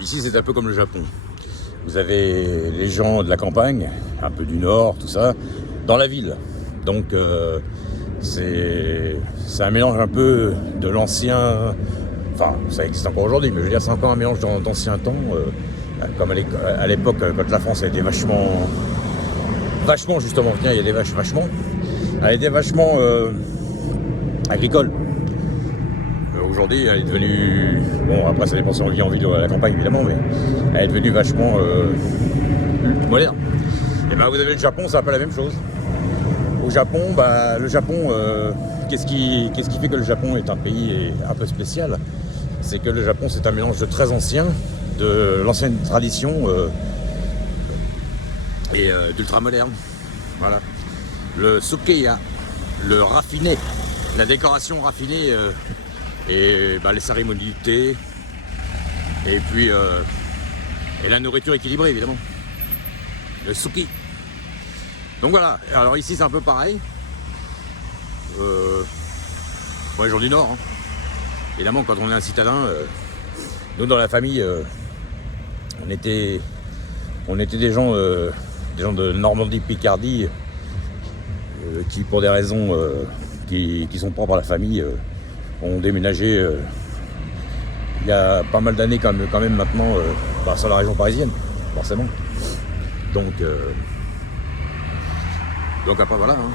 Ici, c'est un peu comme le Japon. Vous avez les gens de la campagne, un peu du nord, tout ça, dans la ville. Donc, c'est un mélange un peu de l'ancien... Enfin, ça existe encore aujourd'hui, mais je veux dire, c'est encore un mélange d'ancien temps. Comme à l'époque, quand la France a été vachement justement, tiens, il y a des vaches vachement. Elle était vachement agricole. Aujourd'hui, elle est devenue... Bon, après, ça dépend si on vit en ville ou à la campagne, évidemment, mais elle est devenue vachement moderne. Et ben, vous avez le Japon, c'est un peu la même chose. Au Japon, le Japon, qu'est-ce qui fait que le Japon est un pays un peu spécial? C'est que le Japon, c'est un mélange de très ancien, de l'ancienne tradition et d'ultra moderne. Voilà. Le sukiya, le raffiné, la décoration raffinée et les cérémonies du thé et puis et la nourriture équilibrée, évidemment. Le suki. Donc voilà, alors ici c'est un peu pareil. Pour les gens du Nord, hein. Évidemment, quand on est un citadin, nous dans la famille, on était des gens de Normandie, Picardie, qui pour des raisons qui sont propres à la famille, ont déménagé il y a pas mal d'années quand même maintenant sur la région parisienne, forcément. Donc après voilà, hein.